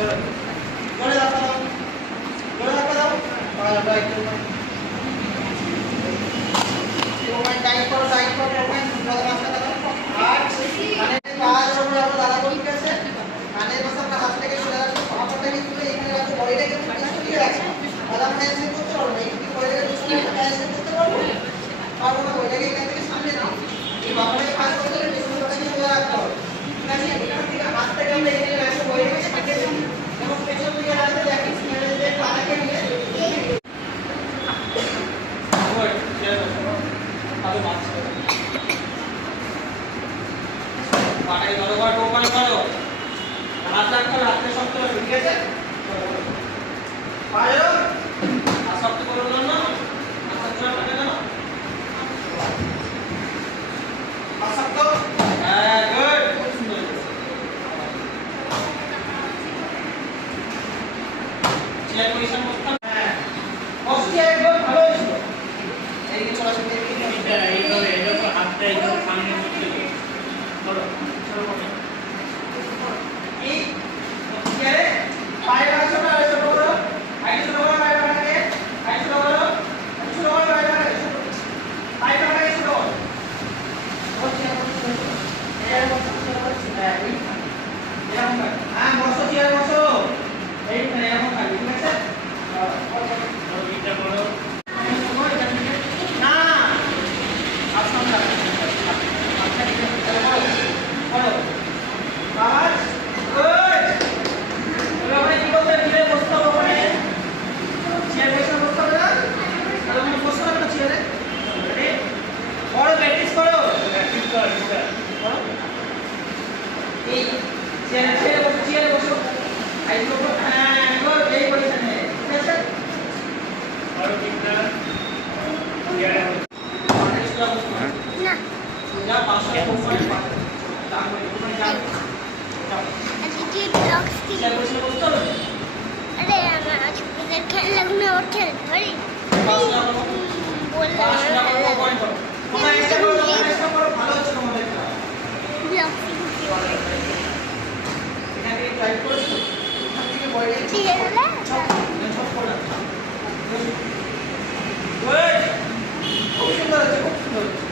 জোরে ধাক্কা দাও, জোরে ধাক্কা দাও। পাটা একটু টাইট করো, টাইট করো, জোরে ধাক্কা দাও। আর কানের কাজ হবে আমরা দাদা বলি ঠিক আছে। কানের পাশে আপনার হাত থেকে সোজা রাখো, পাটাকে তুলে এখানে রাখো, বডিটাকে একটু দিয়ে রাখো। দাদা আমরা হ্যান্ডশেক করতে পারবো না, একটু বডিটাকে তুলে হ্যান্ডশেক করতে পারবো পারবো না, বডিটাকে এখান থেকে সামনে নাও। এই বাবাটাকে কাজ করতে হলে পেছনটাকে সোজা রাখতে হবে। ঠিক আছে, এখান থেকে হাতটাকে আমরা এখানে রাখবো, বডিটাকে সামনে নাও এবং পেছন দিকে রাখতে দেখি স্মেলে পাটাকে নিয়ে পাটাকে ধরো, টোপাল করো, হাত রাখতে হবে, হাতটা শক্ত রাখো, ঠিক আছে? পারো আর শক্ত করো না, আচ্ছা জোরে টাকা দাও, আর শক্ত, হ্যাঁ গুড, খুব সুন্দর। চেয়ার পজিশন করতে, হ্যাঁ বসে একদম ভালো হয়েছিল। এইদিকে চলে আসো, এইদিকে এইভাবে এইভাবে হাতটা একদম সামনে করতে হবে, ধরো ধরো করো এই চেয়ারে পায়ে রাখছো না, রাখছো করো আইছো করো, পায়ে রাখাকে আইছো করো, আইছো করো, পায়ে রাখাকে পায়ে রাখাকে শুরু করো। বসে এই বসো, হ্যাঁ এরকম হ্যাঁ বসো, চেয়ারে বসো, এইখানে এরকম থাকবে, ঠিক আছে? এটা করো না, আসলে না আচ্ছা ঠিক আছে, করো করো কাজ গুড। এবারে কি করতে হবে, চেয়ারে বসতে হবে, ওখানে চেয়ারে বসে বসতে হবে না, তাহলে তুমি বসতে হবে না চেয়ারে, রেডি করো, প্র্যাকটিস করো, প্র্যাকটিস করো করো এই চেয়ারে চেয়ারে বসো, চেয়ারে বসো আইছো, হ্যাঁ গুড, এই পজিশনে, ঠিক আছে? করো ঠিকটা চেয়ারে বসো না সোজা পাশে কোমরে পাশে দাম করে তুমি যাও আজকে ব্লগস কি চেয়ারে বসে বসতে হবে। আরে আমার আজকে খেলা গুলো ওর খেলতে পারি বললাম পাঁচ টাকা করে পয়েন্ট করো, তোমরা এটা করো, এটা করো, ভালো হচ্ছে তোমাদের খেলা। ব্লগস এখান থেকে ট্রাই করছো, এখান থেকে বইটা ঠিক আছে না ছক করে গুড, খুব সুন্দর হচ্ছে, খুব সুন্দর হচ্ছে।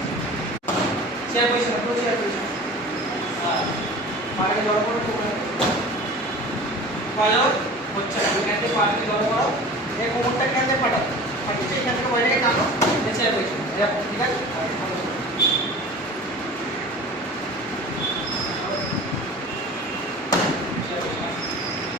চেয়ার বসে রাখো, চেয়ার বসে হ্যাঁ পায়ে জড়ো করো, ভালো হচ্ছে না, এখান থেকে পায়ে জড়ো করো, এই কোমরটা এখান থেকে পাঠাও, পাঠিয়ে এখান থেকে বইটাকে টানো, চেয়ার বসে এরকম, ঠিক আছে?